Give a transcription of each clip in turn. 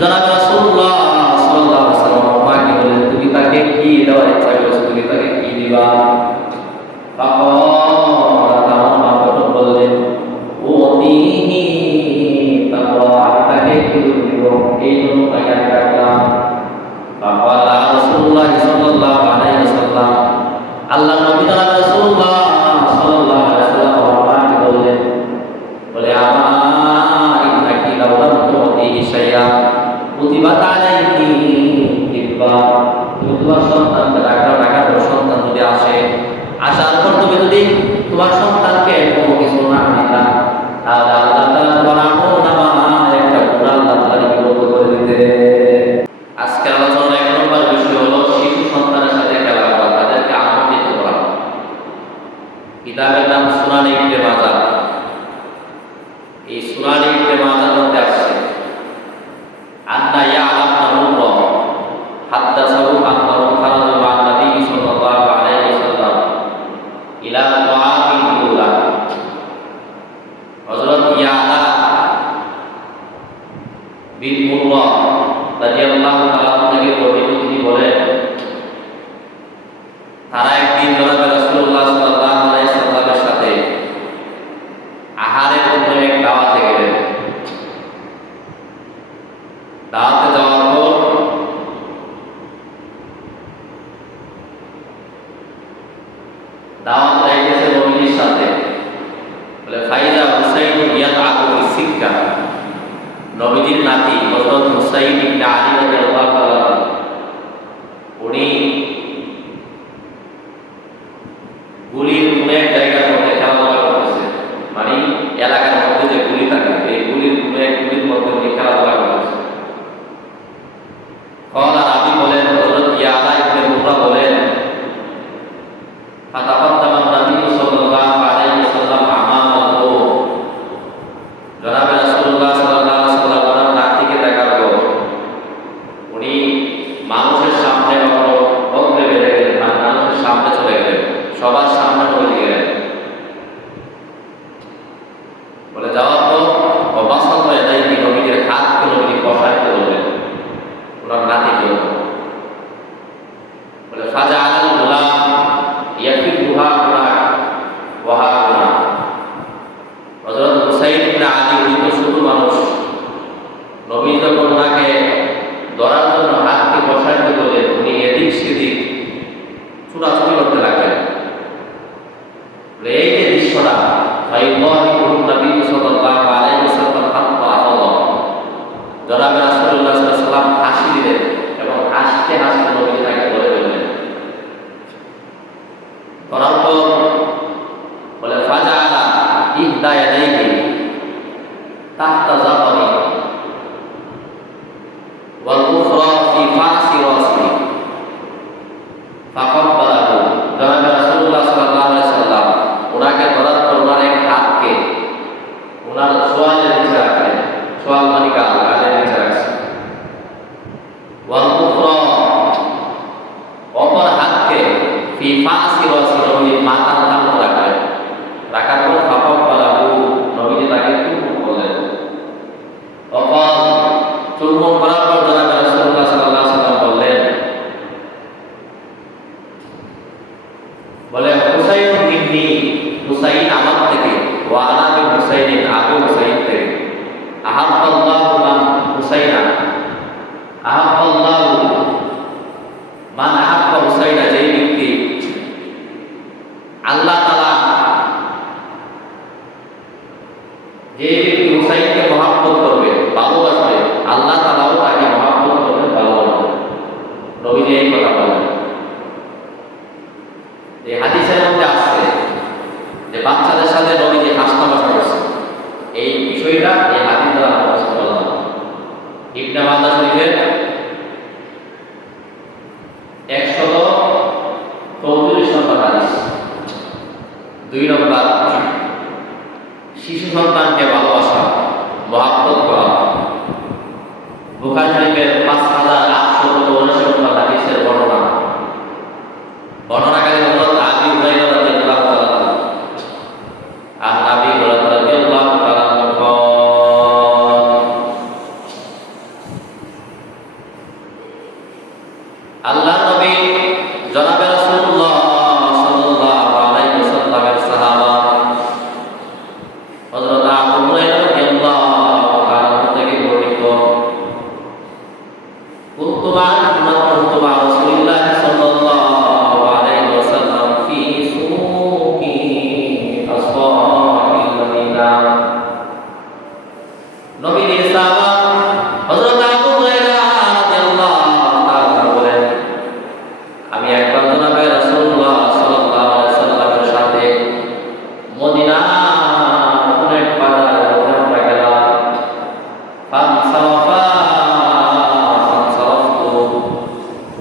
জনাব রাসূলুল্লাহ সাল্লাল্লাহু আলাইহি ওয়াসাল্লাম আমাকে বলেন, তুমি তাকে কি দেওয়ার ইচ্ছা করেছো, তুমি তাকে কি দিবা? বললেন, ওতিহি তাকওয়া, আমি তাকে খেজুর দিব, এই জন্য তাকে আমি ডাকলাম। রাসূলুল্লাহ সাল্লাল্লাহু আলাইহি ওয়াসাল্লাম, আল্লাহ নবী জনাব রাসূলুল্লাহ সাল্লাল্লাহু আলাইহি ওয়াসাল্লাম আমাকে বললেন, বলে আমার ইন্নাকি লাউ লাম তুতিহি শাইআ কুতিবাত আলাইকি কিবা, তুমি তোমার সন্তানকে ডাকার পর সন্তান যদি আসে, আসার পর তুমি যদি তোমার সন্তানকে কোনো কিছু না দিতা, তাহলে আল্লাহ তাআলা তোমার আমলনামায় একটা গুনাহ আল্লাহ তাআলা বিভক্ত করে দিতে। আজকের আলোচনার এক নম্বর বিষয় হলো শিশু সন্তানের সাথে খেলা করা, তাদেরকে আনন্দিত করা। কিতাবের নাম সুনান ইবনে মাজাহ। এই সুনান ইবনে মাজাহর মধ্যে আছে আন্না ইয়া'লা ইবনে মুররা হাদাসাহু আন্নাহু খারাজা মা'আন নবী সাল্লাল্লাহু আলাইহি ওয়াসাল্লাম ইলা তাআমিন দুলা। হযরত ইয়া'লা বিন মুররা রাদিয়াল্লাহু তাআলা থেকে বর্ণিত, তিনি বলেন, তারা একদিন জনাব রাসূলুল্লাহ সাল্লাল্লাহু আলাইহি ওয়াসাল্লামের সাথে আহারের জন্য এক দাওয়াতে গেলেন। দাওয়াতে যাওয়ার পর দাওয়াত রাইতেছে নবীর সাথে, বলে ফাইজা হুসাইন ইয়াদআবু বিসিক্কা, নবীর নাতি হযরত হুসাইন ইবনে আলী রাদিয়াল্লাহু তাআলা উনি গুলির কোন এক জায়গার মধ্যে খেলাধুলা করতেছে, মানে এলাকার মধ্যে যে গুলি থাকে এই গুলির কোন এক গুলির মধ্যে উনি খেলাধুলা করতেছে। কলা রাবি বলেন, হযরত ইয়ালা ইবনে মুররা বলেন, ফাতাকাদ্দামা নবী সাল্লাল্লাহু আলাইহি ওয়াসাল্লাম আমামাহু, জনাব রাসূলুল্লাহ সাল্লাল্লাহু আলাইহি ওয়াসাল্লাম ওনার নাতিকে দেখার পর উনি মানুষের সামনে অগ্রে বেড়ে গেলেন, মানুষের সামনে চলে গেলেন, সবার সামনে চলে গেলেন। বলে যাওয়ার পর অবাসত হয়ে যায়, নবীর হাতকে নবী প্রসারিত করলেন ওনার নাতিকে। বলে ফাজা আলাল গুলাম ইয়াফিকুহা ওয়াহা, হযরত হুসাইন ইবনে আলী উনি তো শুধু মানুষ, নবী যখন ওনাকে ধরার জন্য হাতকে প্রসারিত করলেন, উনি এদিক সেদিক ছোটাছুটি করতে লাগলেন। এই যে দৃশ্যটা, নবী সাল্লাল্লাহু আলাইহি ওয়াসাল্লাম জনাব রাসূলুল্লাহ সাল্লাল্লাহু আলাইহি ওয়াসাল্লাম হাসি দিলেন এবং হাসতে হাসতে নবী তাকে বলে দিলেন। করার পর বলে ফাজাআলা ইহদা ইয়াদাইহি তাহতা যাহরি ওয়াল উখরা ফি ফাসি রাসি ফাকাব্বালাহু, জনাব রাসূলুল্লাহ সাল্লাল্লাহু আলাইহি ওয়াসাল্লাম ওনাকে ধরার পর ওনার এক হাতকে ওনার সোয়ালের নিচে রাখলেন, সোয়াল মানে গালের নিচে রাখছেন। ওয়াল উখরা, অপর হাতকে ফি ফাসি রাসি, নবীর মাথার সামনে রাখলেন। রাখার পর ফাকাব্বালাহু, নবী তাকে চুম্বন করলেন। অপর চুম্বন করার পর জনাব রাসূলুল্লাহ সাল্লাল্লাহু আলাইহি ওয়াসাল্লাম বললেন, বলে হুসাইন মিন্নি, হুসাইন আমার থেকে, ওয়া আনা মিন হুসাইন, আমি হুসাইন থেকে। আহাব্বাল্লাহু মান হুসাইনা, আহাব্বাল্লাহু মান আহাব্বা হুসাইনা, যে ব্যক্তি আল্লাহ তাআলা যে ব্যক্তি হুসাইনকে মহব্বত করবে, ভালোবাসবে, আল্লাহ তাআলাও তাকে মহব্বত করবে, ভালোবাসবে। নবী এই কথা বলেন। এই হাদিসের মধ্যে আছে যে বাচ্চাদের সাথে নবী যে হাসতামাশা করছে, এই বিষয়টা এই হাদিস দ্বারা আমরা বুঝতে পারলাম। ইবনে মাজাহ শরীফের 134 নম্বর হাদিস। 2 নম্বর, শিশু সন্তানকে ভালোবাসা, মহব্বত করা। বুখারী শরীফের 5879 নম্বর হাদিসের বর্ণনাকারী হযরত আবু হুরায়রা রাদিয়াল্লাহু তাআলা আন নবী রাদিয়াল্লাহু তাআলা ما كنت مع رسول الله صلى الله عليه وسلم في سوق أسواق المدينة নবীর সাহাবা হযরত আবু হুরায়রা রাদিয়াল্লাহু তাআলা বলেন আমি একবার জনাবে রাসূলুল্লাহ সাল্লাল্লাহু আলাইহি ওয়াসাল্লামের সাথে মদিনা অনেক বাজারে আমরা গেলাম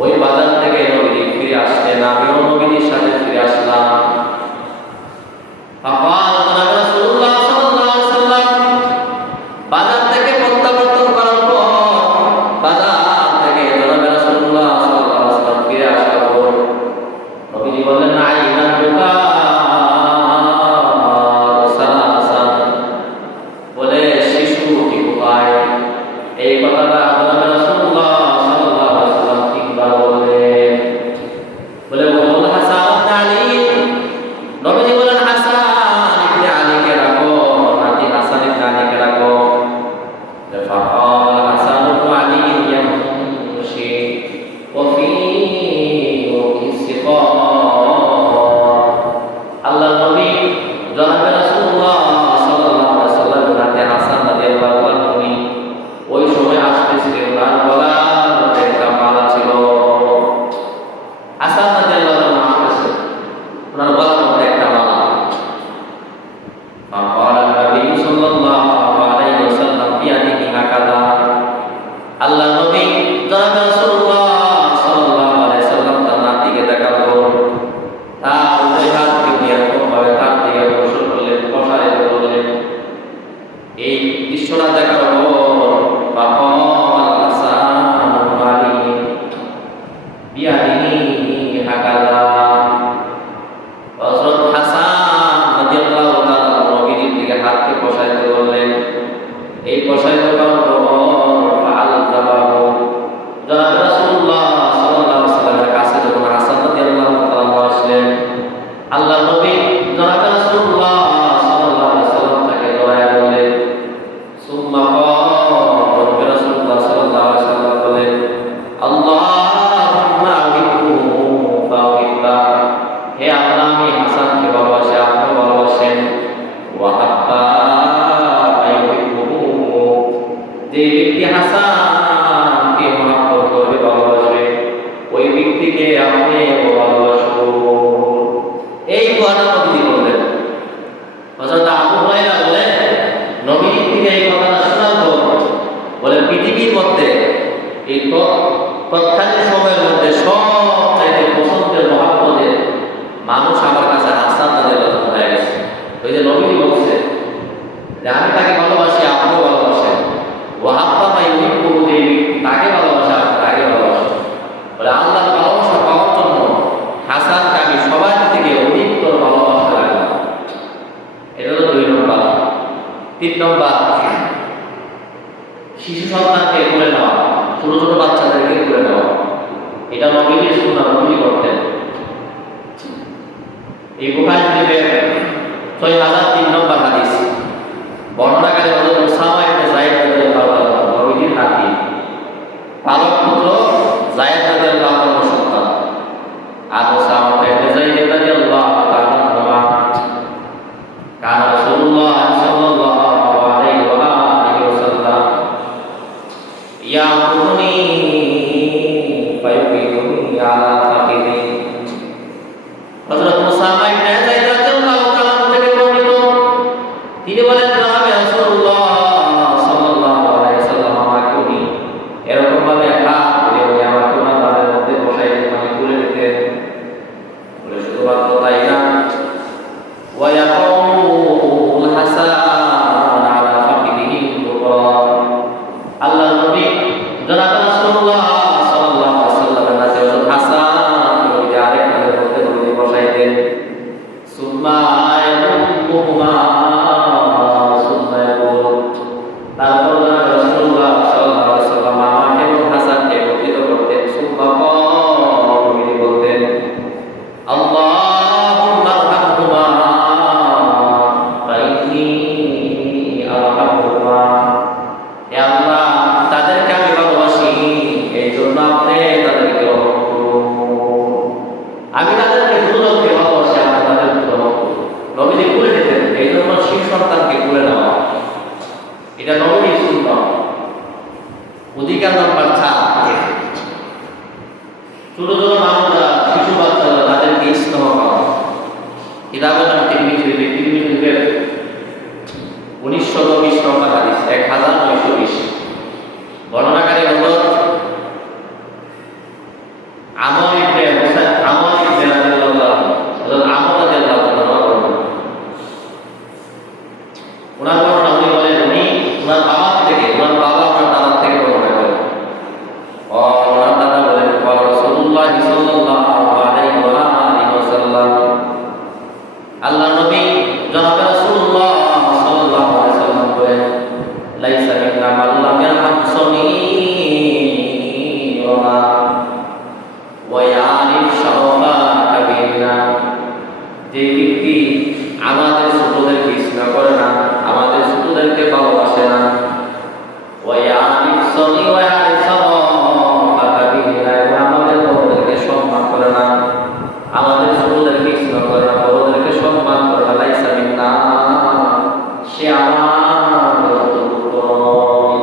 ওই বাজার থেকে নবী ফিরে আসলেন আমিও নবীর সাথে ফিরে আসলাম বাজার থেকে প্রত্যাবর্তন করার পর বাজার থেকে জনাবে রাসূলুল্লাহ সাল্লাল্লাহু আলাইহি ওয়াসাল্লাম ফিরে আসার পর নবীজি বললেন আইনা বুকা সালাসান বলে শিশু কি কোথায় এই কথাটা জনাবে রাসূলুল্লাহ সাল্লাল্লাহু আলাইহি ওয়াসাল্লাম তিনবার বললেন বলে ওল হাসান আলী নবীজি বলেন হাসান ইবনে আলীকে রাখো নাকি হাসান ইবনে আলীকে রাখো فقال حسن بن علي يمشي وفي السقاء আল্লাহ নবী জনাবে রাসূলুল্লাহ সাল্লাল্লাহু আলাইহি ওয়াসাল্লামের হাতে হাসান রাদিয়াল্লাহু আনহু ওই সময় আসতেছিলেন তার গলার মধ্যে একটা মালা ছিল হাসান রাদিয়াল্লাহু আনহু আসতেছে ওনার গলার মধ্যে একটা মালা فقال النبي صلى الله عليه وسلم بيده هكذا আল্লাহ নবী জনাবে রাসূলুল্লাহ সাল্লাল্লাহু আলাইহি ওয়াসাল্লাম তার নাতিকে দেখালো তার দুই হাতকে নিয়ে এরকমভাবে তার দিকে অগ্রসর করলেন প্রসারিত করলেন এই দৃশ্যটা দেখার পর ফাকাল হাসান আলী বিয়াদিহি হাকাযা হযরত হাসান রাদিয়াল্লাহু তাআলা নবীর দিকে হাতকে প্রসারিত করলেন এই প্রসারিত করার পর ফাআলজাবাহু জনাবে রাসূলুল্লাহ সাল্লাল্লাহু আলাইহি ওয়াসাল্লামের কাছে যখন হাসান রাদিয়াল্লাহু তাআলা আসলেন আল্লাহ নবী জনাবে রাসূলুল্লাহ সাল্লাল্লাহু আলাইহি ওয়াসাল্লাম তাকে দয়া করলেন সুম্মা জনাবে রাসূলুল্লাহ সাল্লাল্লাহু আলাইহি ওয়াসাল্লাম বলেন আল্লাহুম্মা আউহিব্বু ফাউহিব্বা হে আল্লাহ আমি হাসানকে ভালোবাসি আপনিও ভালোবাসেন ওয়া হাব্বা আইয়ুহিব্বু যে ব্যক্তি হাসানকে মহব্বত করবে ভালোবাসবে ওই ব্যক্তিকে আপনি ভালোবাসুন এই দোয়াটা নবী বললেন হযরত আবু হুরায়রা বলে নবীর থেকে এই কথাটা শোনার পর বলে পৃথিবীর মধ্যে এই তৎকালীন সময়ের মধ্যে সবচাইতে পছন্দের মহব্বতের মানুষ আমার কাছে হাসান রাদিয়াল্লাহু আনহু হয়ে গেছে ওই যে নবী বলছে যে আমি তাকে ভালোবাসি আপনিও ভালোবাসেন ওয়াহাব্বা মাইয়ুহিব্বু যে তাকে ভালোবাসে আপনি তাকে ভালোবাসেন বলে আল্লাহর ভালোবাসা পাওয়ার জন্য হাসানকে আমি সবার থেকে অধিকতর ভালোবাসা রাখলাম এটা হলো 2 নম্বর 3 নম্বর শিশু সন্তানকে তুলে নেওয়া ছোট ছোট বাচ্চাদেরকে তুলে নেওয়া এটা নবীর সুন্নাহ নবী করতেন এই বুখারী শরীফের 6003 নম্বর হাদিস বর্ণনাকারী হযরত উসামা ইবনে যায়েদ রাদিয়াল্লাহু তাআলা নবীর নাতি পালক পুত্র যায়েদ রাদিয়াল্লাহু তাআলার সন্তান আর উসামা ইবনে যায়েদ রাদিয়াল্লাহু তাআলা কানা রাসূলুল্লাহ সাল্লাল্লাহু আলাইহি ওয়াসাল্লাম ইয়াকুনি ফায়ুকিনি আলা ফাকিরি হযরত উসামা ইবনে যায়েদ রাদিয়াল্লাহু তাআলা থেকে বর্ণিত তিনি বলেন জনাবে রাসূলুল্লাহ সাল্লাল্লাহু আলাইহি ওয়াসাল্লাম আমাকে উনি এরকম ভাবে হাত ধরে উনি আমাকে ওনার তাদের মধ্যে বসাই মানে তুলে দিতেন বলে শুধুমাত্র তাই না ওয়া ইয়াকুল হাসান আলা ফাকিরিহি আল্লাহ নবী জনাবে রাসূলুল্লাহ সাল্লাল্লাহু আলাইহি ওয়াসাল্লামের কাছে হযরত হাসান ওই আরেক তাদের মধ্যে উনি বসাইতেন সুম্মা ইয়াকুমা তারপর রাসূলুল্লাহ সাল্লাল্লাহু আলাইহি ওয়াসাল্লাম আমাকে এবং হাসানকে 4 নম্বর ছাপ। ছোট ছোট মানুষরা, শিশু বাচ্চারা, তাদেরকে স্নেহ করা। কিতাবের নাম তিরমিজি শরীফের 1920 নম্বর হাদিস, 1920। বর্ণনাকারী হযরত আমর ইবনে রাদিয়াল্লাহু আনহু, হযরত আমর রাদিয়াল্লাহু আনহু। ওনার বর্ণনা উনি বলেন, উনি ওনার বাবা থেকে, ওনার দাদা থেকে বর্ণনা করেন। ওনার দাদা বলেন, রাসূলুল্লাহ সাল্লাল্লাহু আলাইহি ওয়াসাল্লাম, আল্লাহর নবী জনাব রাসূলুল্লাহ সাল্লাল্লাহু আলাইহি ওয়াসাল্লাম বলেন, লাইসা মিন্না মান লাম ইয়ারহাম সগীরানা ওয়া ইয়ারিফ শারাফা কাবীরনা। যে ব্যক্তি আমাদের ছোটদেরকে স্নেহ করে না, আমাদের ছোটদেরকে ভালোবাসে না, ওয়া ইয়ারিফ শারাফা কাবীরনা, আমাদের বড়দেরকে সম্মান করে না, আমাদের ছোটদেরকে স্নেহ করে না, বড়দেরকে সম্মান করে না, লাইসা মিন্না, সে আমার অন্তর্ভুক্ত নয়।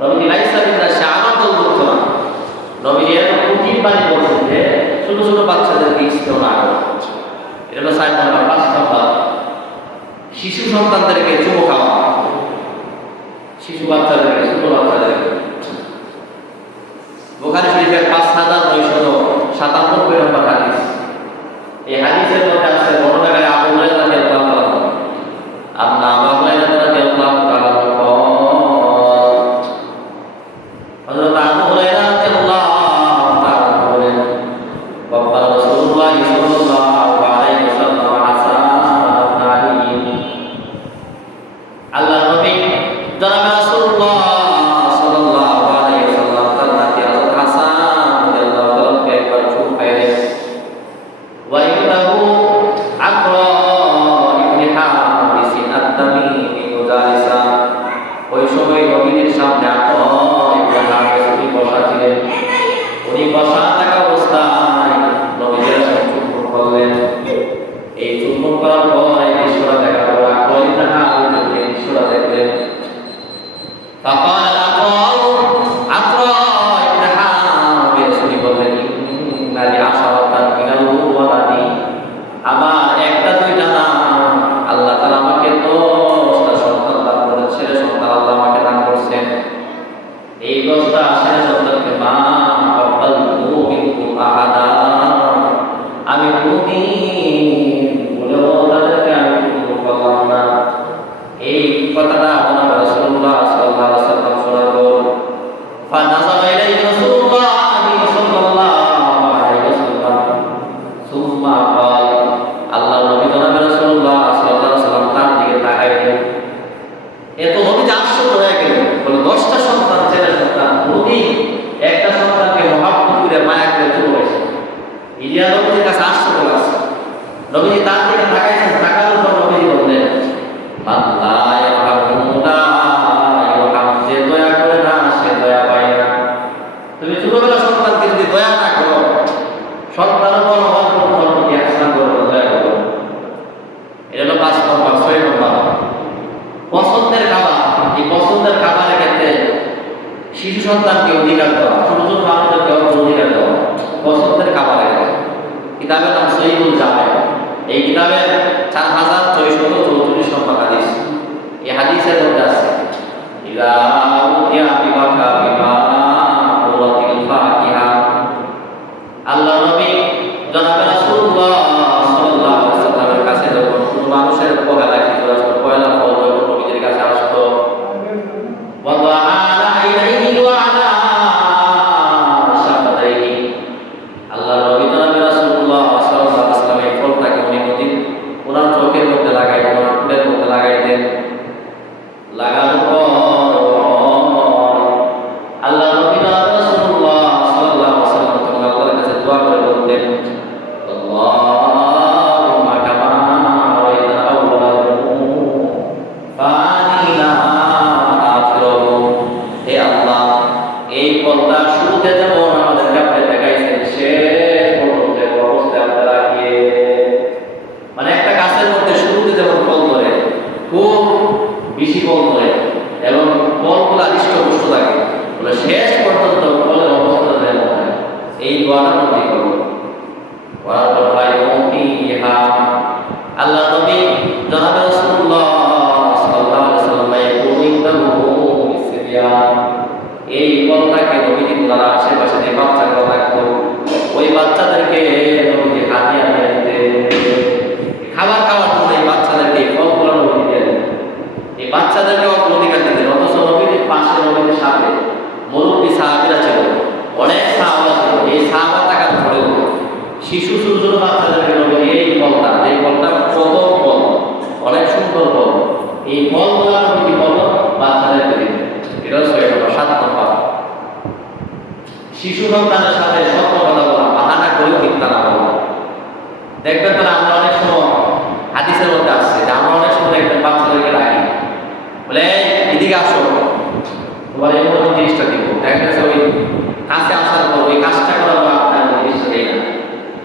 নবী লাইসা মিন্না, সে আমার অন্তর্ভুক্ত না। নবী এরকম কঠিন বাণী বলছেন যে ছোট ছোট বাচ্চাদেরকে স্নেহ না করা। এটা হলো 4 নম্বর। 5 নম্বর, শিশু সন্তানদেরকে চুমু খাওয়া। শিশু বাচ্চাদেরকে, ছোট বাচ্চাদেরকে। বুখারী শরীফের 5957 নম্বর হাদিস। এই হাদিসের মধ্যে আছে বর্ণনাকারী আবু হুরায়রা রাদিয়াল্লাহু আনহু। আবু হুরায়রা রাদিয়াল্লাহু তাআলা হযরত আবু হুরায়রা রাদিয়াল্লাহু তাআলা বলেন, বাবা রাসূলুল্লাহ সাল্লাল্লাহু আলাইহি ওয়াসাল্লাম হাসান আলী, আল্লাহর নবী জনাব রাসূলুল্লাহ সাল্লাল্লাহু আলাইহি ওয়াসাল্লাম তার নাতি হযরত হাসান রাদিয়াল্লাহু তাআলাকে একবার চুপ খাইলেন। ওয়াইদাহু আকরা ইবনে হাবিস আত-তামিমি মুজালিসা, ওই সময় নবীর সামনে আকরা ইবনে হাবিস বসা ছিলেন। উনি বসা থাকা অবস্থায় নবীর সামনে চুপ করলেন। এই চুপ করার পর এই দৃশ্যটা দেখার পর আকরা ইবনে হাবিস এই দৃশ্যটা দেখলেন। ফাকাল আকরা ইবনে হাবিস উনি বললেন, ইন্নালি আশারাতান মিনাল ওয়ালাদি, আমার একটা দুইটা না, আল্লাহ তাআলা আমাকে 10টা সন্তান দান করেছেন, ছেলে সন্তান আল্লাহ আমাকে দান করেছেন। এই 10টা ছেলে সন্তানকে মা আব্বালতু মিনকুম আহাদা, আমি কোনদিন বলেও তাদেরকে আমি কবুল করলাম না। এই কথাটা জনাব রাসূলুল্লাহ সাল্লাল্লাহু আলাইহি ওয়াসাল্লাম শোনার পর ফানাযারা ইলাইহি রাসূলুল্লাহ সাল্লাল্লাহু আলাইহি ওয়াসাল্লাম সুম্মা ক্বাল, আল্লাহর নবী জনাব রাসূলুল্লাহ সাল্লাল্লাহু আলাইহি ওয়াসাল্লাম তার দিকে তাকাইলেন। এত নবী আশ্চর্য হয়ে গেলেন, বলে 10টা সন্তান, ছেলে সন্তান, নবী একটা সন্তানকে মহব্বত করে মায়া করে চলেছে। ইলিয়া নবীর কাছে আশ্চর্য লাগছে। নবীজি তার দিকে তাকাইছেন, তাকানোর পর নবীজি বললেন, আল্লাহ ইয়ারহামুনা ইয়ারহাম, যে দয়া করে না সে দয়া পায় না। তুমি ছোটবেলা সন্তানকে যদি দয়া না করো, সন্তানের উপর অল্প ইহসান করো, দয়া করো। এটা হলো 5 নম্বর। 6 নম্বর, পছন্দের খাবার। এই পছন্দের খাবারের ক্ষেত্রে শিশু সন্তানকে অধিকার দেওয়া, ছোট ছোট মানুষদেরকে অধিকার দেওয়া পছন্দের খাবারের ক্ষেত্রে। কিতাবের নাম সহিহুল জামে। এই কিতাবের 4634 নম্বর হাদিস। এই হাদিসের মধ্যে আছে, ইযা উতিয়া বিবাকা বিমা কুরাতিল ফাকিহা, আল্লাহ নবী জনাব রাসূলুল্লাহ সাল্লাল্লাহু আলাইহি ওয়াসাল্লামের কাছে যখন কোনো মানুষের পহেলা খেজুর আসতো, পয়লা ফল যখন নবীর কাছে আসতো, ওয়াদাআনা ইলাইহি ওয়া আলা শাফাতাইহি, আল্লাহ নবী জনাব রাসূলুল্লাহ সাল্লাল্লাহু আলাইহি ওয়াসাল্লাম এই ফলটাকে উনি নদীর ওনার চোখের মধ্যে লাগাইতেন, ওনার ঠোঁটের মধ্যে লাগাইতেন। লাগানোর পর আল্লাহ নবী জনাব রাসূলুল্লাহ সাল্লাল্লাহু আলাইহি ওয়াসাল্লাম তখন আল্লাহর কাছে দোয়া করে বলতেন, আল্লাহুম্মা কামা রাআইতানা আউওয়ালাহু ফানিনা আখিরাহু, হে আল্লাহ এই ফলটা শুরুতে যেমন আমাদেরকে আপনি দেখাইছেন, শেষ পর্যন্ত অবস্থায় আপনি রাখিয়ে। মানে একটা গাছের মধ্যে শুরুতে যেমন ফল ধরে, খুব বেশি ফল ধরে এবং ফলগুলো হৃষ্টপুষ্ট থাকে, বলে শেষ পর্যন্ত ফলের অবস্থা যেমন হয় এই দোয়াটা নবী করো। করার পর ফায়ুতিহা আল্লাহ নবী জনাবে রাসূলুল্লাহ সাল্লাল্লাহু আলাইহি ওয়াসাল্লাম ইয়াকুলু বিসরিয়া এই ফলটাকে নবীজি তার আশেপাশে যে বাচ্চাগুলো থাকতো ওই বাচ্চাদেরকে নবীজি হাদিয়া দিয়ে দিতেন। খাবার খাওয়ার জন্য এই বাচ্চাদেরকে এই ফলগুলো নবী দিতেন। এই বাচ্চাদেরকে অধিকার দিতেন। অথচ নবীজির পাশে নবীজির সাথে মুরব্বী সাহাবীরা ছিল, অনেক সাহাবা ছিল। এই সাহাবা টাকা ধরেও শিশু ছোট বাচ্চাদেরকে নবী এই ফলটা কত ফল, অনেক সুন্দর ফল, এই ফলগুলো নবী বল বাচ্চাদেরকে দিতেন। এটা হচ্ছে 7 নম্বর। শিশু সন্তানের সাথে সত্য কথা বলা, বাহানা করেও মিথ্যা না বলা। দেখবেন তো আমরা অনেক সময় হাদিসের মধ্যে আসছে যে আমরা অনেক সময় দেখবেন বাচ্চাদেরকে ডাকি, বলে এদিকে আসো, তোমার এই মতো জিনিসটা দিব। দেখা গেছে ওই কাছে আসার পর ওই কাজটা করা বা আপনার জিনিসটা দেয় না,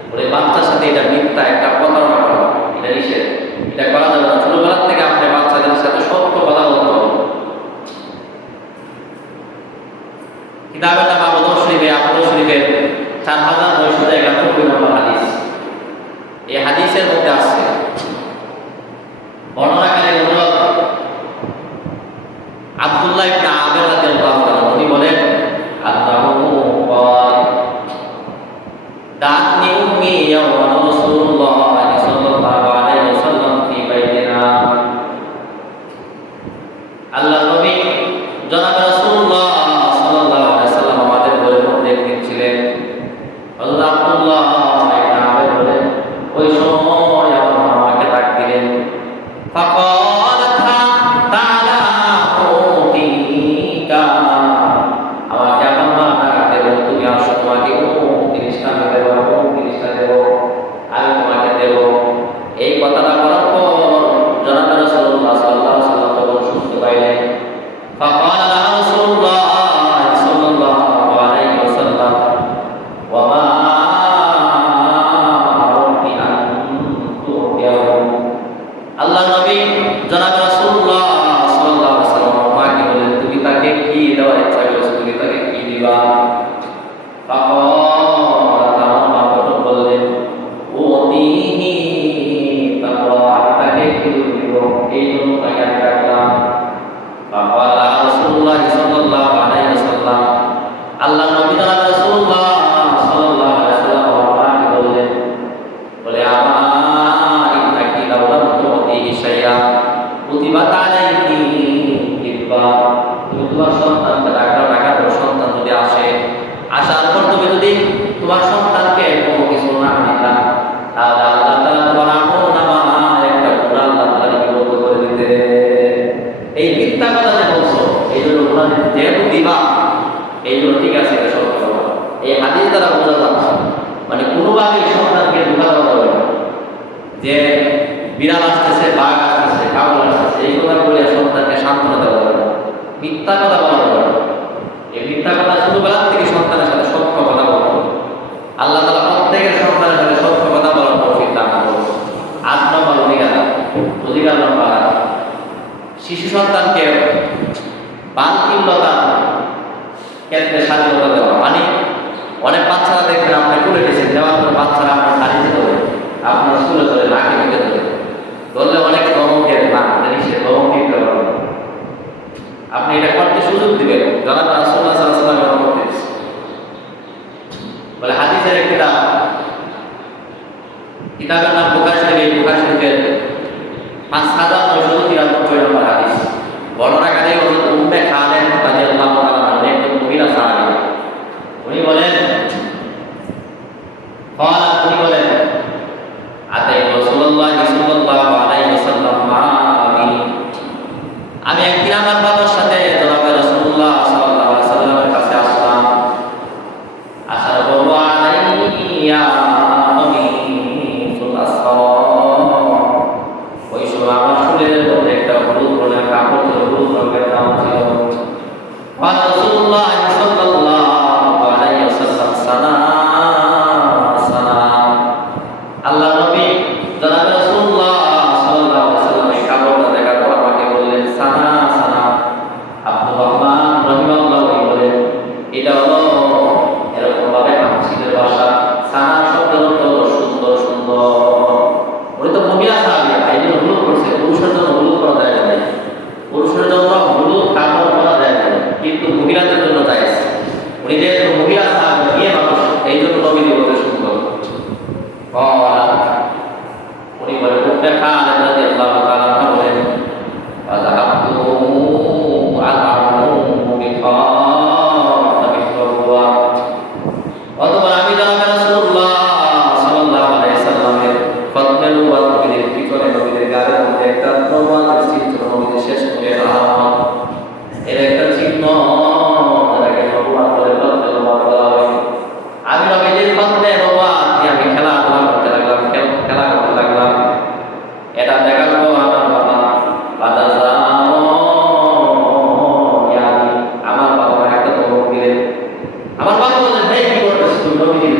বলে বাচ্চার সাথে এটা মিথ্যা, একটা প্রতারণা করা, এটা নিষেধ, এটা করা যাবে না। ছোটবেলার থেকে আপনি বাচ্চাদের সাথে সত্য কথা বলতে হবে। কিতাবের নাম আবু দাউদ শরীফের 4971 নম্বর হাদিস। এই হাদিসের মধ্যে আছে বর্ণনাকারী হযরত আব্দুল্লাহ ইবনে আমির রাদিয়াল্লাহু তাআলা, উনি বলেন আল্লাহু ক্বাল দাতনি উম্মি ইয়াওমা রাসূলুল্লাহ সাল্লাল্লাহু আলাইহি ওয়াসাল্লাম ফি বাইতিনা। আল্লাহ নবী জনাব রাসূলুল্লাহ সাল্লাল্লাহু আলাইহি ওয়াসাল্লাম আমাদের ঘরের মধ্যে একদিন ছিলেন। আল্লাহ আব্দুল্লাহ ইবনে আমির বলেন ওই সময় আমার আমাকে ডাক দিলেন। ফাকালাত তাআলা উতিকা, আমাকে আমার মা ডাক দিল, তুমি আসো, তোমাকে জিনিসটা আমি দেবো, জিনিসটা দেবো, আমি তোমাকে দেব। এই কথাটা বলার পর জনাব রাসূলুল্লাহ সাল্লাল্লাহু আলাইহি ওয়াসাল্লাম তখন শুনতে পাইলেন। ফাকালা লাহু রাসূলুল্লাহ সাল্লাল্লাহু আলাইহি ওয়াসাল্লাম ওয়া মা আরাদি আন তুতিয়াহু। আল্লাহ নবী জনাব রাসূলুল্লাহ সাল্লাল্লাহু আলাইহি ওয়াসাল্লাম আমাকে বলেন, তুমি তাকে কি দেওয়ার ইচ্ছা করেছো, তুমি তাকে কি দিবা? ফাকালা আমার মা বললেন উতিহি তাকওয়া, আমি তাকে কি দিব, এই জন্য তাকে আমি ডাকলাম। ফাকালা রাসূলুল্লাহ সাল্লাল্লাহু আলাইহি ওয়াসাল্লাম, আল্লাহ নবী জনাব রাসূলুল্লাহ সাল্লাল্লাহু আলাইহি ওয়াসাল্লাম আমাকে বললেন, বলে আমা ইন্নাকি লাউ লাম তুতিহি শাইআ কুতিবাত আলাইকি কিতবা, তুমি তোমার সন্তানকে ডাকার সন্তান যদি আসে, আসার পর তুমি যদি তোমার সন্তানকে কোনো কিছু না দিলা, তাহলে আল্লাহ তাআলা তোমার আমলনামায় একটা গুনাহ আল্লাহ তাআলা লিপিবদ্ধ করে দিতে। এই মিথ্যা কথা যে বলছো, এই জন্য গুনাহ যেহেতু দিবা, এই জন্য ঠিক আছে, এটা সত্য কথা। এই হাদিস দ্বারা বোঝা যাচ্ছে মানে কোনোভাবেই সন্তানকে ধোঁকা দেওয়া যাবে না, যে বিড়াল আসতেছে, বাঘ আসতেছে, কাউল আসতেছে, এই কথা বলে সন্তানকে সান্ত্বনা দেওয়া যাবে না, মিথ্যা কথা বলা যাবে না। এই মিথ্যা কথা ছোটবেলার থেকে সন্তানের সাথে সত্য কথা বলতে হবে। আল্লাহ তাআলা প্রত্যেকের সন্তানের সাথে সত্য কথা বলার তৌফিক দান করুন। 8 নম্বর অধিকার নম্বর, শিশু সন্তানকে বালকিল্যতা ক্ষেত্রে স্বাধীনতা দেওয়া। মানে অনেক বাচ্চারা দেখবেন আপনি করে গেছেন, দেওয়ার পর বাচ্চারা আপনার শাড়িতে ধরে, আপনার স্কুলে ধরে, নাকে মুখে ধরে, ধরলে অনেকে ধমকে না, সে ধমকে আপনি এটা করতে সুযোগ দিবেন। জনাব রাসূলুল্লাহ সাল্লাল্লাহু আলাইহি ওয়াসাল্লাম করতে বলে হাদিসের কিতাবের নাম বুখারী শরীফের 5993 নম্বর হাদিস। বর্ণনাকারী হযরত উম্মে খালেদ রাদিয়াল্লাহু তাআলা আনহা, একজন মহিলা সাহাবী। উনি বলেন উনি বলেন আতাই রাসূলুল্লাহ সাল্লাল্লাহু আলাইহি ওয়াসাল্লাম আমি একদিন আমার বাবার সাথে জনাব রাসূলুল্লাহ সাল্লাল্লাহু আলাইহি ওয়াসাল্লামের কাছে আসলাম। আসার পর আলাইয়া আমি সুল আসফার, উনি যেহেতু মহিলা সাহাবী, মেয়ে মানুষ, এই জন্য নবীজি বলতে সুন্দর। উনি বলে উঠে খালেদ রাদিয়াল্লাহু তাআলা বলেন ফাযাহাবতু আ'লামু বিখাতামিত নবুওয়া। অতঃপর আমি জনাব রাসূলুল্লাহ সাল্লাল্লাহু আলাইহি সাল্লামের খতমে নবুওয়াত নবীদের পিছনে নবীদের গায়ের মধ্যে একটা নবুওয়াতের চিহ্ন নবীদের শেষ করে আলামত, এর একটা চিহ্ন যেটাকে নবুওয়াত বলে, খতমে নবুওয়াত বলা হয়। আমি নবীজির খতমে নবুওয়াত নিয়ে আমি খেলাধুলা করতে লাগলাম, খেলা করতে লাগলাম। এটা দেখার পর আমার বাবা আমার বাবা একটা ধমক দিলেন। আমার বাবা বললেন, ভাই কি করতেছ তুমি? নবীজির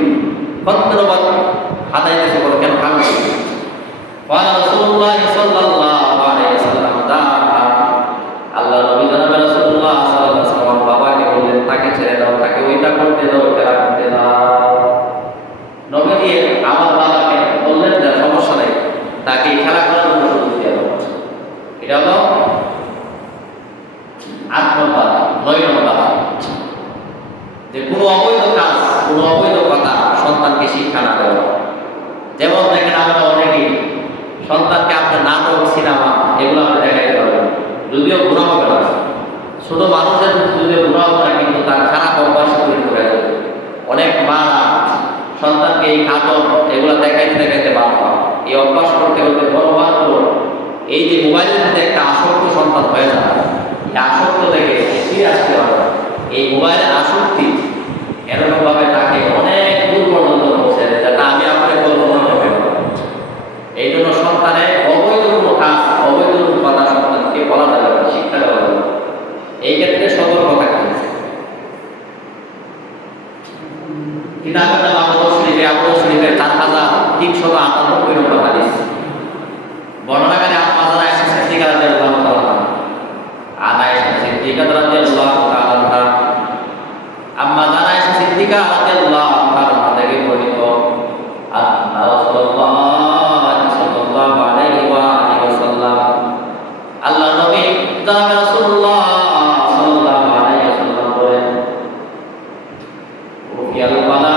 খতমে নবুওয়াত আদায় করে কেন কাজ? রাসূলুল্লাহ সাল্লাল্লাহু আলাইহি ওয়াসাল্লাম আল্লাহ নবী জনাব রাসূলুল্লাহ সাল্লাল্লাহু আলাইহি ওয়াসাল্লাম বাবাকে বললেন, তাকে ছেড়ে দাও, তাকে ওইটা করতে দাও, খেলা করতে দাও। নবীজি আমার বাবাকে বললেন যে সমস্যা নেই, তাকে খেলা করার জন্য সুযোগ দেওয়া হবে। এটা হলো ৮ নম্বর। ৯ নম্বর, যে কোনো অবৈধ কাজ, কোনো অবৈধ কথা সন্তানকে শিক্ষা না দেওয়া। যেমন দেখেন আমরা অনেকেই সন্তানকে আপনার নাটক, সিনেমা এগুলো আমরা দেখাইতে পারবেন, যদিও গুনাহ হবে না। ছোট মানুষের যদিও গুনাহ হবে না, কিন্তু তার খারাপ অভ্যাস তৈরি করে যাবে। অনেক মারা সন্তানকে এই কার্টুন এগুলো দেখাইতে দেখাইতে বাধ্য হয়। এই অভ্যাস করতে করতে বড়বার হলো এই যে মোবাইলের মধ্যে একটা আসক্ত সন্তান হয়ে যায়, এই আসক্ত থেকে ফিরে আসতে হবে। এই মোবাইলের আসক্তি এরকমভাবে তাকে অনেক দূর পর্যন্ত পৌঁছে দেয়, যেটা আমি আপনাকে কল্পনা করতে পারবো। এই জন্য সন্তানের অবৈধ কোনো কাজ, অবৈধ কোনো কথা সন্তানকে বলা যাবে না, শিক্ষা দেওয়া যাবে না। এই ক্ষেত্রে সতর্ক থাকতে হবে। কিতাবে আবু শরীফের ৪,৩৯৮ নম্বর হাদিস বর্ণনাকারী আম্মা আয়েশা সিদ্দিকা রাদিয়াল্লাহু তাআলা আনা আয়েশা সিদ্দিকা রাদিয়াল্লাহু তাআলা আম্মা আয়েশা সিদ্দিকা রাদিয়াল্লাহু তাআলা থেকে বর্ণিত আন্না রাসূলুল্লাহ সাল্লাল্লাহু আলাইহি ওয়াসাল্লাম আল্লাহর নবী জনাব রাসূলুল্লাহ সাল্লাল্লাহু আলাইহি ওয়াসাল্লাম বলেন, উকিয়াল বালা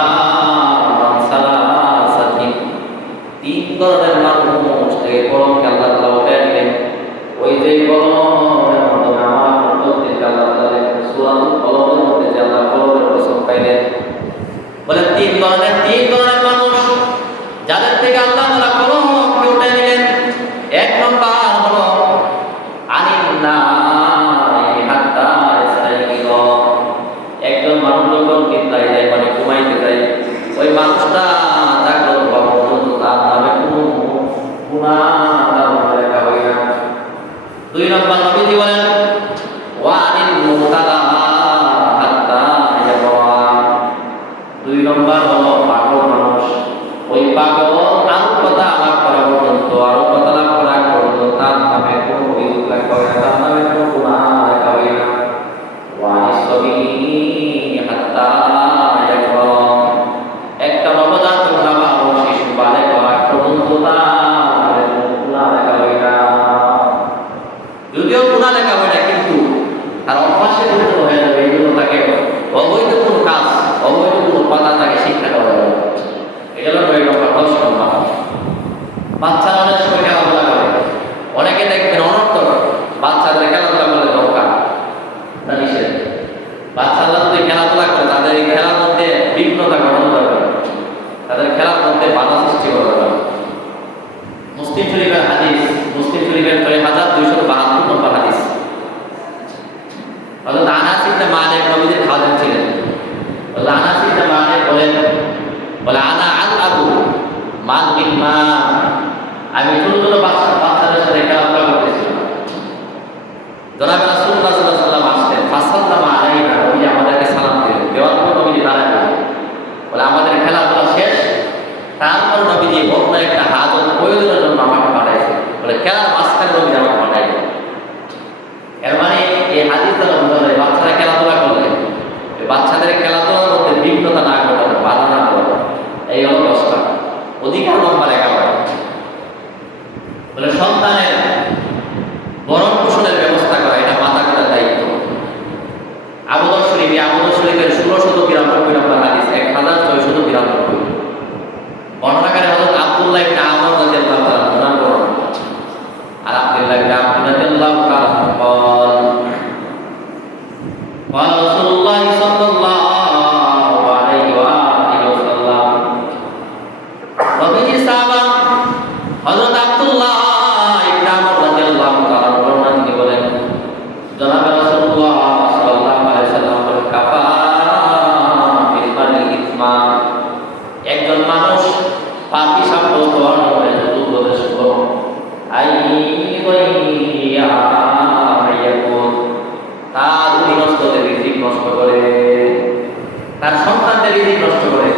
তিন ধরনের মানুষ থেকে কলমকে আল্লাহ তাআলা উঠে দিলেন। ওই যে কলমের মাধ্যমে আমার প্রত্যেককে আল্লাহ তাআলা সূরাতুল কলমের মধ্যে যে আল্লাহ কলমের কসম পাইলেন, বলে তিন ধরনের মানুষ যাদের থেকে আল্লাহ তাআলা কলমকে উঠে দিলেন। এক নম্বর হলো হাত্তা ইস্তাইকিয। একজন মানুষ যখন নিদ্রায় যায়, মানে ঘুমাইতে যায়, ওই মানুষটা জাগ্রত হওয়া পর্যন্ত তার নামে কোনো গুনাহ লেখা হয় না। ২ নম্বর নবীজি বলেন ওয়ানিল মুবতালা হাত্তা ইয়াবরা। ২ নম্বর হলো পাগল মানুষ। ওই পাগল আরো কথা আলাপ করা পর্যন্ত, আরো কথা লাভ করা পর্যন্ত তার নামে কোনো অভিযোগ লেখা হয় না, তার নামে কোনো গুনাহ লেখা হয় না। ওয়ানিস সাবিয়্যি হাত্তা ইয়াকরা। একটা নবজাতক বাবা ও শিশু বালেগ হওয়া পর্যন্ত তার গুনাহ লেখা হয় না। যদিও গুনাহ লেখা হয় না, কিন্তু তার অভ্যাসে পরিণত হয়ে যাবে। এই জন্য তাকে অবৈধ কোনো কাজ, অবৈধ কোনো কথা তাকে শিক্ষা দেওয়া যাবে। এটা হলো ৯ নম্বর। ১০ নম্বর, বাচ্চারা অনেক সময় খেলাধুলা করে। অনেকে দেখবেন অনর্থক বাচ্চাদের খেলাধুলা করলে দরকার, তা নিষেধ। বাচ্চারা যদি খেলাধুলা করে তাদের এই খেলার মধ্যে বিঘ্নতা ঘটানো যাবে, তাদের খেলার মধ্যে বাধা সৃষ্টি করা যাবে। মুসলিম শরীফের হাদিস, মুসলিম শরীফের ৬,২৭২ নম্বর হাদিস। হযরত আনাস ইবনে মালিক নবীজির খাদেম ছিলেন। হযরত আনাস ইবনে মালিক বলে আনা আবু মাল বিলমা। আমি ছোট বাচ্চাদের সাথে খেলাধুলা করতেছিলাম। জনাব রাসূলুল্লাহ সাল্লাল্লাহু আলাইহি ওয়াসাল্লাম আসলেন, ফাসাল্লামা আলাইনা। নবী আমাদেরকে সালাম দিলেন। দেওয়ার পর নবীজি দাঁড়ালেন, বলে আমাদের খেলাধুলা শেষ। তারপর নবীজি অন্য একটা হাজত প্রয়োজনের জন্য আমাকে পাঠাইছে। বলে খেলার মাঝখানে নবীজি আমাকে পাঠাইলেন। এর মানে এই হাদিস দ্বারা বোঝা যায় বাচ্চারা খেলাধুলা করলে বাচ্চাদের খেলাধুলার মধ্যে বিঘ্নতা না ঘটাতে, বাধা না ঘটাতে। এই হলো ১০টা। অধিকার নম্বর ১১। বলে সন্তানের ভরণ পোষণের ব্যবস্থা করা, এটা মাতা পিতার দায়িত্ব। আবু শরীফের ১৬ শতকে তার সন্তানদের রিজিক নষ্ট করে,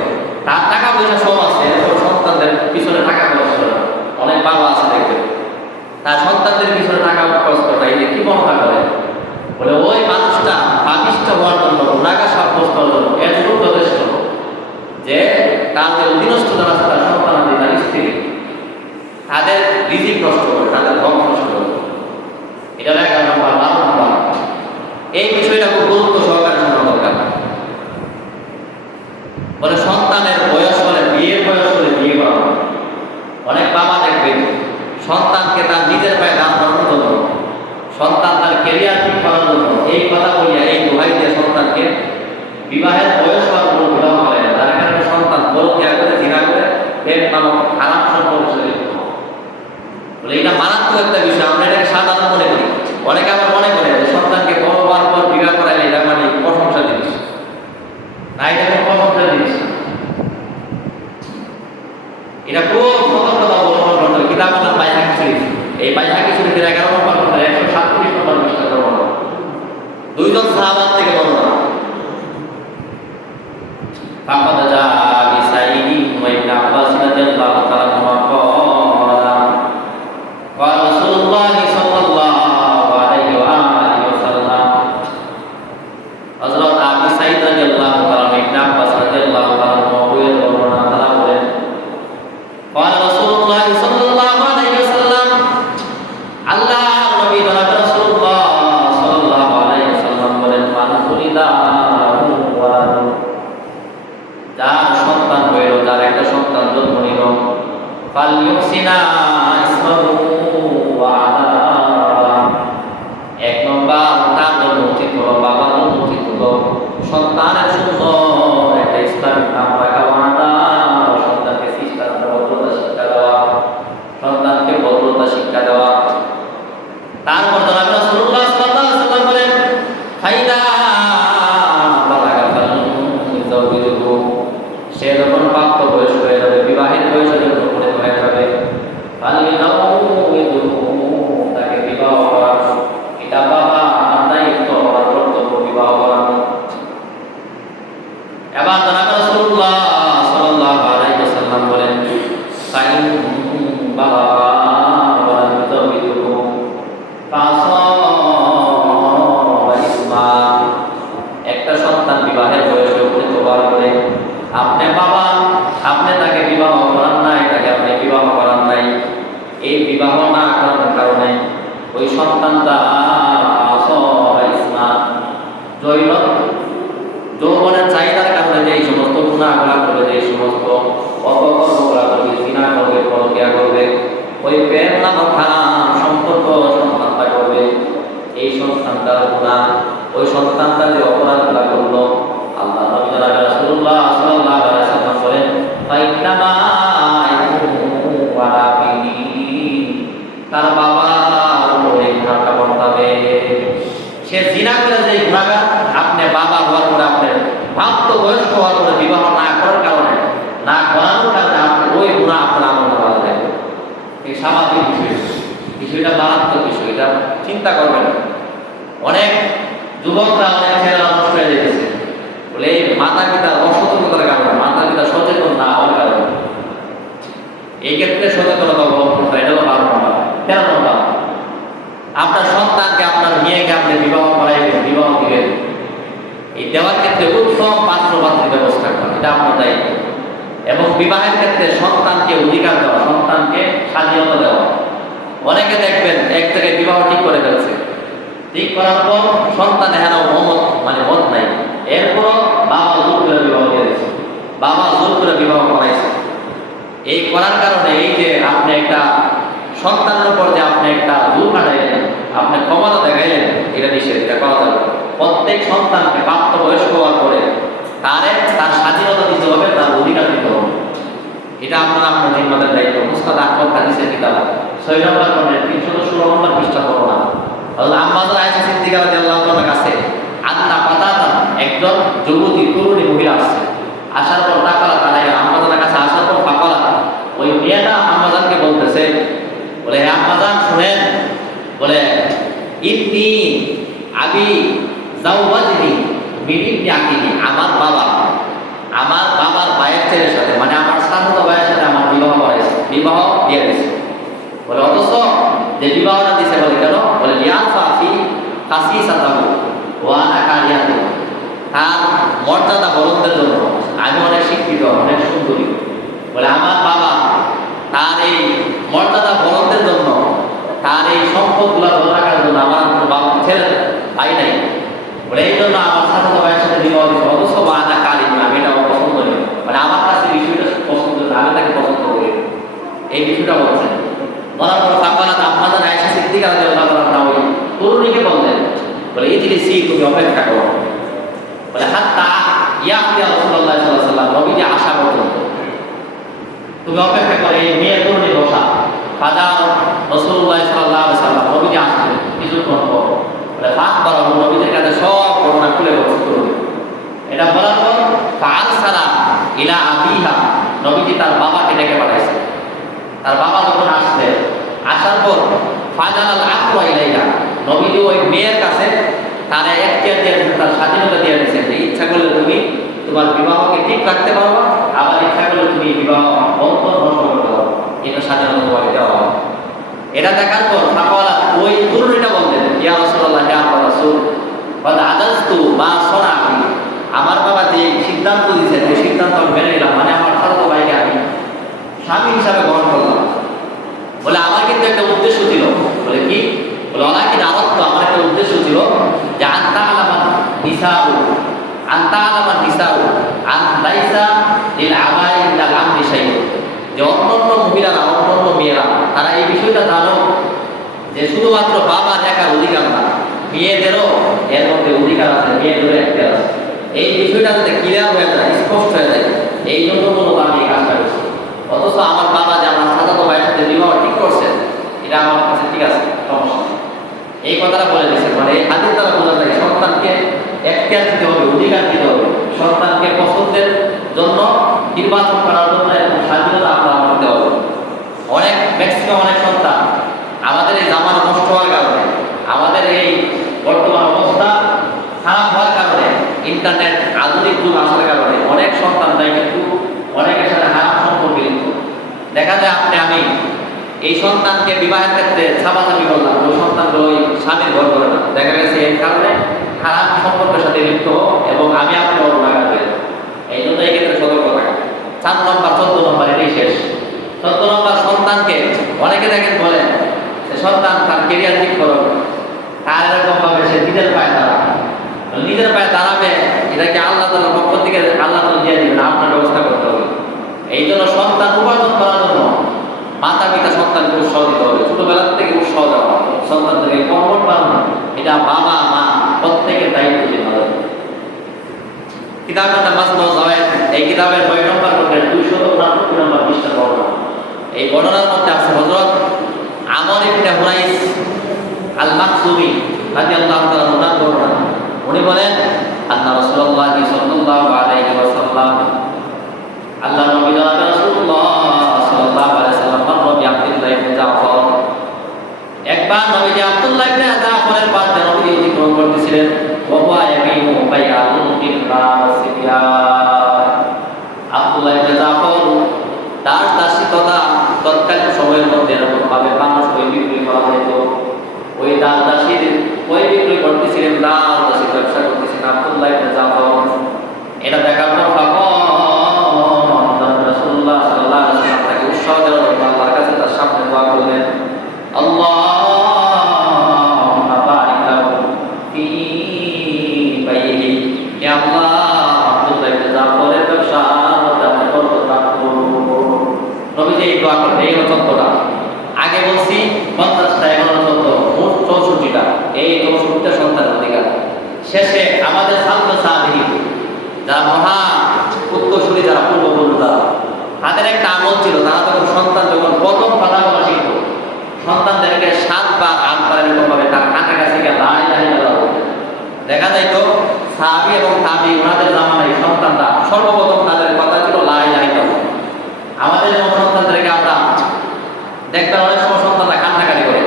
তার টাকা পয়সা সব আছে, সন্তানদের পিছনে টাকা খরচ করে। অনেক বাবা আছে দেখবে তার সন্তানদের পিছনে টাকা খরচ করে, এই যে কি মহতা করে, বলে ওই মানুষটা পাপিষ্ঠ হওয়ার জন্য, গুনাহগার সাব্যস্ত হওয়ার জন্য এতটুকু যথেষ্ট যে তার যে অধীনস্থ যারা আছে তার সন্তানাদি, তার স্ত্রী, তাদের রিজিক নষ্ট করে, তাদের ধন নষ্ট করে। এটা 11 নম্বর। 12 নম্বর, এই বিষয়টা খুব গুরুত্ব সহকারে শোনা দরকার। বলে সন্তানের বয়স হলে, বিয়ের বয়স হলে বিয়ে করা। অনেক বাবা দেখবেন সন্তানকে তার নিজের পায়ে দান করানোর জন্য, সন্তান তার ক্যারিয়ার ঠিক করার জন্য এই কথা বলিয়া, এই দোহাই দিয়ে সন্তানকে বিবাহের বয়স হওয়ার পর বিবাহ করে না। তার কারণে সন্তান বড় ত্যাগ করে, জিনা করে, প্রেম নামক খারাপ সম্পর্ক চলে। বলে এটা মারাত্মক একটা বিষয়। আমরা এটাকে সাধারণ মনে করি। অনেকে আবার মনে করে যে সন্তানকে বড় হওয়ার পর বিবাহ করাইলে এটা মানে প্রশংসা জিনিস না, এটা কোনো প্রশংসা জিনিস না। এটা খুব সতর্কতা অবলম্বন করতে হবে। কিতাব নাম বাইহাকি শরীফ, এই বাইহাকি শরীফের 11 নম্বর পৃষ্ঠা 137 নম্বর পৃষ্ঠা বর্ণনা, দুইজন সাহাবা থেকে বর্ণনা। ফাকাদ জাআ বিসাইদি ওয়া ইবনে আব্বাস রাদিয়াল্লাহু তাআলা আনহুমা ক্বালা রাসূলুল্লাহ সাল্লাল্লাহু আলাইহি ওয়া আলিহি ওয়াসাল্লাম, হযরত আবু সাঈদ রাদিয়াল্লাহু তাআলা ইবনে আব্বাস রাদিয়াল্লাহু তাআলা বর্ণনা তারা বলেন, ক্বালা রাসূলুল্লাহ সাল্লাল্লাহু আলাইহি ওয়াসাল্লাম, আল্লাহ নবী জনাব রাসূলুল্লাহ সাল্লাল্লাহু আলাইহি ওয়াসাল্লাম বলেন, মান ফুরিদা ওয়ালাদু, যার সন্তান হইল, যার একটা সন্তান জন্ম নিল, ফালইউসিনা ইসমাহু ওয়া আদাবা, 1 নম্বর তার জন্য উচিত হলো, বাবার জন্য উচিত হলো সন্তানের সুন্দর একটা ইসলামিক নাম রাখা, ওয়াদা সন্তানকে ভদ্রতা শিক্ষা দেওয়া, সন্তানকে ভদ্রতা শিক্ষা দেওয়া। তারপর জনাব রাসূলুল্লাহ সাল্লাল্লাহু আলাইহি ওয়াসাল্লাম বলেন, ফাইদা বালাগা ফালইউযাওবিজহু, সে যখন প্রাপ্ত বয়স হয়ে যাবে, বিবাহের বয়সে যখন উপনীত হয়ে যাবে, ফালইউযাওবিজহু, তাকে বিবাহ করানো। এটা বাবা দায়িত্ব, আমার কর্তব্য বিবাহ করানো। এবার জনাব রাসূলুল্লাহ সাল্লাল্লাহু আলাইহি ওয়াসাল্লাম বলেন, সাইন বাবা ওয়ালাদুহু ফাসাবা ইসমা, একটা সন্তান বিবাহের বয়সে উপনীত হওয়ার পরে আপনি বাবা, আপনি তাকে বিবাহ করান নাই, তাকে আপনি বিবাহ করান নাই, এই বিবাহ না করার কারণে ওই সন্তানটা ফাসাবা ইসমা, যৌবনের চাহিদার কারণে যে সমস্ত গুনাহগুলো করবে, যে সমস্ত অপকর্মগুলো করবে, জিনা করবে, পরকিয়া করবে, ওই প্রেম নামক হারাম সম্পর্ক সন্তানটা করবে। এই সন্তানটার গুনাহ, ওই সন্তানটা যে অপরাধগুলো করলো, আল্লাহ নবী জনাব রাসূলুল্লাহ সাল্লাল্লাহু আলাইহি ওয়াসাল্লাম বলেন, ফাইন্নামা ইয়াকুনু ওয়ালা বিহি, তার বাবার উপরে গুনাহটা বর্তাবে। সে জিনা করে যে গুনাহগার, আপনি বাবা হওয়ার পরে, আপনি প্রাপ্ত বয়স্ক হওয়ার পরে বিবাহ না করার কারণে, না করানোর কারণে আপনি ওই গুনাহ আপনার আমল করা যায়। এই স্বাভাবিক বিষয়, বিষয়টা মারাত্মক বিষয়, এটা চিন্তা করবেন। অনেক যুবকরা, অনেক ছেলেরা নষ্ট হয়ে যেতেছে, বলে এই মাতা পিতার অসতর্কতার কারণে, মাতা পিতা সচেতন না হওয়ার কারণে। এই ক্ষেত্রে সচেতনতা অবলম্বন করা, এটা হলো 12 নম্বর। 13 নম্বর, আপনার সন্তানকে, আপনার মেয়েকে আপনি বিবাহ করাইবেন, বিবাহ দিবেন, এই দেওয়ার ক্ষেত্রে উত্তম পাত্র পাত্রীর ব্যবস্থা করা, এটা আপনার দায়িত্ব। এবং বিবাহের ক্ষেত্রে সন্তানকে অধিকার দেওয়া, সন্তানকে স্বাধীনতা দেওয়া। অনেকে দেখবেন এক জায়গায় বিবাহ ঠিক করে ফেলছে, ঠিক করার পর সন্তান হেন মানে মত নাই, এরপর বাবা জোর করে বিবাহ দিয়েছে, বাবা জোর করে বিবাহ করাইছে। এই করার কারণে এই যে আপনি একটা সন্তানের উপর যে আপনি একটা জোর খাটাইলেন, আপনি ক্ষমতা দেখাইলেন, এটা নিষেধ, এটা করা যাবে। প্রত্যেক সন্তানকে প্রাপ্ত বয়স্ক হওয়ার পরে তার স্বাধীনতা দিতে হবে, তার অধিকার দিতে হবে। এটা আপনার জিম্মাদার দায়িত্ব। মুস্তাদ আহমদ হাদিসের কিতাব 6 নম্বর খণ্ডের 316 নম্বর পৃষ্ঠা বর্ণনা। আম্মাজান আয়েশা সিদ্দিকা রাদিয়াল্লাহু তাআলার কাছে আন্না পাতাতা, একজন যুবতী তরুণী মহিলা আসছে, আসার পর তাকালা তালাইয়া, আম্মাজানের কাছে আসার পর ফাকালা, ওই মেয়েটা আম্মাজানকে বলতেছে, বলে হে আম্মাজান শুনেন, বলে ইবনি আবি জাওয়াজনি মিন ইবনি আকিলি, আমার বাবা মর্যাদা বলন্দের জন্য আমি অনেক শিক্ষিত, অনেক সুন্দরী। বলে আমার বাবা তার এই মর্যাদা বলন্দের জন্য, তার এই সম্পদগুলো ধরে রাখার জন্য আমার বাবা ছেলে পাই নাই। বলে এই জন্য আমার সাথে ভাইয়ের সাথে বিবাহ দিচ্ছে। অবশ্য আনা কালী আমি এটা পছন্দ করি, মানে আমার কাছে বিষয়টা পছন্দ, আমি তাকে পছন্দ করি, এই বিষয়টা বলছেন। বলার পর ফাঁকালাত আম্মাজান আয়েশা সিদ্দিকা রাদিয়াল্লাহু তাআলা ওই তরুণীকে বললেন, বলে ইজলিসি, তুমি অপেক্ষা করো। বলে হাত্তা ইয়াতি রাসূলুল্লাহ সাল্লাল্লাহু আলাইহি ওয়াসাল্লাম, নবীজি আসা পর্যন্ত তুমি অপেক্ষা করে। এই মেয়ে তরুণী বসা। ফাজা রাসূলুল্লাহ সাল্লাল্লাহু আলাইহি ওয়াসাল্লাম, নবীজি আসলেন কিছুক্ষণ পর। বলে ফাখবারা, নবীজির কাছে সব ঘটনা খুলে বলছে তরুণী। এটা বলার পর ফারসালা ইলা আবিহা, নবীজি তার বাবাকে ডেকে পাঠাইছে। তার বাবা যখন আসলে, আসার পর ফাজালাল আকওয়া ইলাইহা, নবীজি ওই মেয়ের কাছে তার এখতিয়ার দিয়ে দিয়েছেন, তার স্বাধীনতা দিয়ে দিয়েছেন যে ইচ্ছা করলে তুমি তোমার বিবাহকে ঠিক রাখতে পারো, আবার ইচ্ছা করলে তুমি বিবাহ বন্ধন নষ্ট করতে পারো, এটা স্বাধীনতা তোমাকে দেওয়া হবে। এটা দেখার পর ফাকালা, ওই তরুণীটা বললেন, ইয়া রাসূলুল্লাহ, ইয়া রাসূল, ওয়াদ আদাজতু মা সনাআতি, আমার বাবা যে সিদ্ধান্ত দিয়েছেন সেই সিদ্ধান্ত আমি মেনে নিলাম, মানে আমার খালাতো ভাইকে আমি স্বামী হিসাবে গ্রহণ করলাম। বলে আমার কিন্তু একটা উদ্দেশ্য ছিল। বলে কি? বলে ওলাকিন আরাদতু, আমার একটা উদ্দেশ্য ছিল যে আনতা আলামান নিসাউ, আনতা আলামান নিসাউ আন লাইসা লিল আবাই ইল্লা আমরি শাইউন, যে অন্যান্য মহিলারা, অন্যান্য মেয়েরা তারা এই বিষয়টা জানো যে শুধুমাত্র বাবার একার অধিকার না, মেয়েদেরও এর মধ্যে অধিকার আছে, মেয়েদেরও একটা আছে। এই বিষয়টা যাতে ক্লিয়ার হয়ে যায়, স্পষ্ট হয়ে যায়, এই জন্য মূলত আমি এই কাজটা করছি। অথচ আমার বাবা যে আমার সাজাতো ভাইয়ের সাথে বিবাহ ঠিক করছেন, এটা আমার কাছে ঠিক আছে, সমস্যা নেই, এই কথাটা বলে দিয়েছেন। মানে এই হাদিস দ্বারা বোঝা যায় সন্তানকে এখতিয়ার দিতে হবে, অধিকার দিতে হবে, সন্তানকে পছন্দের জন্য নির্বাচন করার জন্য এবং স্বাধীনতা আপনার দিতে হবে। অনেক ম্যাক্সিমাম অনেক সন্তান আমাদের এই জামানা নষ্ট হওয়ার কারণে, আমাদের এই বর্তমান অবস্থা খারাপ হওয়ার কারণে, ইন্টারনেট আধুনিক যুগ আসার কারণে অনেক সন্তানরাই কিন্তু অনেকের সাথে হারাম সম্পর্কে লিপ্ত। দেখা যায় আপনি আমি এই সন্তানকে বিবাহের ক্ষেত্রে ছাপাছাপি করলাম, ওই সন্তানকে ওই স্বামীর ঘর করে না, দেখা গেছে এর কারণে খারাপ সম্পর্কের সাথে লিপ্ত এবং আমি আপনি অবহেলা করি। এই জন্য এই ক্ষেত্রে সতর্ক থাকা। 4 নম্বর 14 নম্বর এটাই শেষ। 14 নম্বর, সন্তানকে অনেকে দেখেন বলে যে সন্তান তার কেরিয়ার ঠিক করো, তার এরকম ভাবে সে নিজের পায়ে দাঁড়াবে, নিজের পায়ে দাঁড়াবে, এটাকে আল্লাহ তাআলার পক্ষ থেকে আল্লাহ তাআলা দিয়ে দিবেন, আপনার ব্যবস্থা করতে হবে। এই জন্য সন্তান উপার্জন করার জন্য মাতা পিতা সন্তানকে উৎসাহ দিতে হবে, ছোটবেলা থেকে উৎসাহ দেওয়া, সন্তানদেরকে কর্মঠ বানানো, এটা বাবা মা প্রত্যেকের দায়িত্ব ছিল। কিতাবের নাম মাজমু যাওয়ায়েদ, এই কিতাবের 9 নম্বর খণ্ডের 269 নম্বর পৃষ্ঠা বর্ণনা। এই বর্ণনার মধ্যে আছে হযরত আমর ইবনে হুরাইস আল মাখজুমি রাদিয়াল্লাহু তাআলা ওনার বর্ণনা। উনি বলেন, আন্না রাসূলুল্লাহ সাল্লাল্লাহু আলাইহি ওয়াসাল্লাম, আল্লাহ নবী রাসূলুল্লাহ সাল্লাল্লাহু আলাইহি ওয়াসাল্লাম নবী আব্দুল্লাহ ইবনে জাফর, একবার নবী আব্দুল্লাহ ইবনে জাফরের পাশে নবী অতিক্রম করতেছিলেন। ওয়া হুয়া ইয়ামিনু বাইআতুল কিবরার সিবিয়ান, আব্দুল্লাহ ইবনে জাফর দাস দাসীকতা তৎকালীন সময়ের মধ্যে এরকম ভাবে মানুষ ওই বিক্রি করা হতো, ওই দাস দাসীর ওই বিক্রি করতেছিলেন, দাস দাসী ব্যবসা করতেছিলেন আব্দুল্লাহ ইবনে জাফর। এটা দেখার পর রাসূলুল্লাহ সাল্লাল্লাহু আলাইহি ওয়াসাল্লাম তাকে উৎসাহ দেওয়ার জন্য আল্লাহর কাছে তার সামনে দোয়া করলেন, আল্লাহুম্মা বারিক লাহু ফি বাইহি, হে আল্লাহ আব্দুল্লাহ ইবনে জাফরের ব্যবসা মধ্যে আপনি বরকত দান করুন। নবীজি এই দোয়া করলেন। এই হলো 14টা। আগে বলছি 50টা, এখন 14, মোট 64টা। এই 64টা সন্তানের অধিকার। শেষে আমাদের ছাত্র ছাত্রী যারা মহা উত্তরসূরি, যারা পূর্বপুরুষরা, তাদের একটা আমল ছিল, তারা তখন সন্তান যখন প্রথম কথা বলা শিখত, সন্তানদেরকে 7 বা 8 বার এরকম ভাবে তার কাছাকাছি গিয়ে লা ইলাহা ইল্লাল্লাহ দেখা যাইতো। সাহাবী এবং তাবী ওনাদের জামানায় সন্তানরা সর্বপ্রথম তাদের কথা ছিল লা ইলাহা ইল্লাল্লাহ। আমাদের সন্তানদেরকে আমরা দেখবেন অনেক সময় সন্তানরা কান্নাকাটি করে,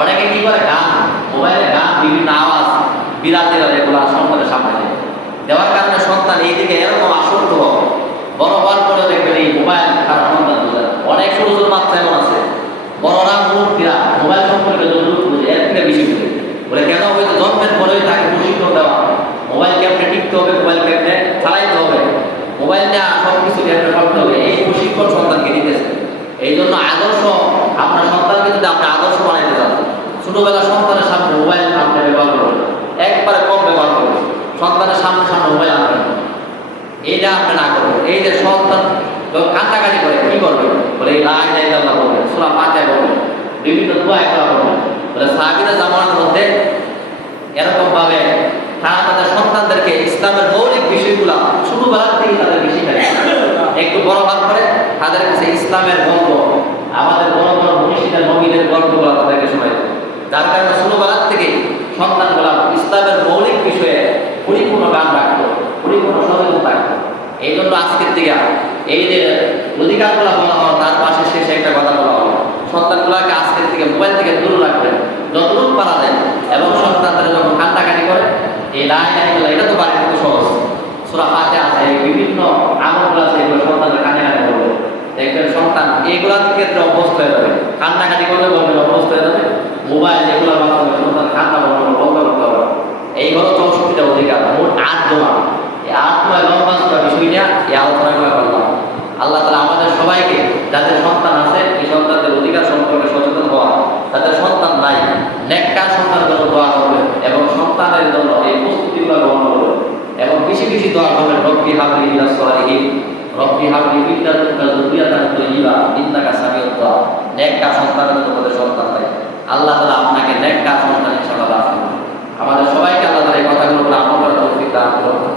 অনেকে কি করে গান, মোবাইলে গান, বিভিন্ন আওয়াজ বিরাতে এগুলো সন্তানের সামনে দেওয়ার কারণে সন্তান এই দিকে এরকম আসক্ত হয়। বড় হওয়ার পরে দেখবেন এই মোবাইল খারাপ সন্তান বোঝায়। অনেক ছোট ছোট বাচ্চা এমন আছে, বড়রা মুরব্বীরা মোবাইল সম্পর্কে যতটুকু বুঝে এর থেকে বেশি বুঝে। বলে কেন? হয়তো জন্মের পরেই তাকে প্রশিক্ষণ দেওয়া, মোবাইল কেমনে টিকতে হবে, মোবাইল কেমনে মোবাইল নিয়ে সব কিছু ব্যবহার করতে হবে, এই প্রশিক্ষণ সন্তানকে দিতেছে। এই জন্য আদর্শ, আপনার সন্তানকে যদি আপনি আদর্শ বানাইতে চান, ছোটবেলা সন্তানের সামনে মোবাইল আপনি ব্যবহার করবেন, একবারে কম ব্যবহার করবেন, সন্তানের সামনে সামনে মোবাইল আনবেন, এইটা আপনি না করবেন। এই যে সন্তান কান্নাকাটি করে কি করবে, বলে এই লা ইলাহা ইল্লাল্লাহ বলবেন, সূরা ফাতিহা বলবেন, বিভিন্ন দোয়া একবার বলবেন। বলে সাহাবীদের জামানার মধ্যে এরকম ভাবে তারা তাদের সন্তানদেরকে ইসলামের মৌলিক বিষয়গুলা ছোটবেলা থেকে তাদেরকে শিখায়। একটু বড় হওয়ার পরে তাদের কাছে ইসলামের গল্প, আমাদের বড় বড় মনীষীদের নবীদের গল্পগুলো তাদেরকে শোনায়। যার কারণে ছোটবেলার থেকে সন্তানগুলা ইসলামের মৌলিক বিষয়ে পরিপূর্ণ জ্ঞান রাখতো, পরিপূর্ণ সচেতন থাকতো। এই জন্য আজকের দিকে এই যে অধিকারগুলো বলা হয়, তার পাশে শেষে একটা কথা বলা হলো, সন্তানগুলোকে আজকের থেকে মোবাইল থেকে দূরে রাখবেন যতটুকু পারা যায়। এবং সন্তানরা যখন কান্নাকাটি করে, এই লা ইলাহা ইল্লাল্লাহ এটা তো বাড়িতে খুব সহজ, সূরা ফাতিহা আছে, বিভিন্ন আমলগুলো আছে, এগুলো সন্তানরা কান্নাকাটি করবে, দেখবেন সন্তান এইগুলোর ক্ষেত্রে অভ্যস্ত হয়ে যাবে। কান্নাকাটি করলে বলবেন অভ্যস্ত হয়ে যাবে। মোবাইল যেগুলোর মাধ্যমে সন্তান কান্না বন্ধ করতে হবে। এই হলো 64টা অধিকার, মোট 8 দোয়া। এই 8 দোয়া লম্বা বিষয় নিয়ে এই আলোচনা করে করলাম। আল্লাহ তাআলা আমাদের সবাইকে, যাদের সন্তান আছে, এই সন্তানদের অধিকার সম্পর্কে সচেতন হওয়া, তাদের সন্তান নাই, নেককার সন্তানের জন্য দোয়া করবেন এবং সন্তানের জন্য এই প্রস্তুতিগুলো গ্রহণ করবেন এবং বেশি বেশি দোয়া করবেন। রব্বি হাবলি মিনাস সালিহিন, রব্বি হাবলি মিন লাদুনকা যুররিয়াতান তাইয়্যিবা ইন্নাকা সামিউদ দুআ। নেককার সন্তানের জন্য তাদের সন্তান নাই। আল্লাহ তাআলা আপনাকে নেককার সন্তান ইনশাআল্লাহ দান করুন। আমাদের সবাইকে আল্লাহ তাআলা এই কথাগুলো আমল করার তৌফিক দান করুন।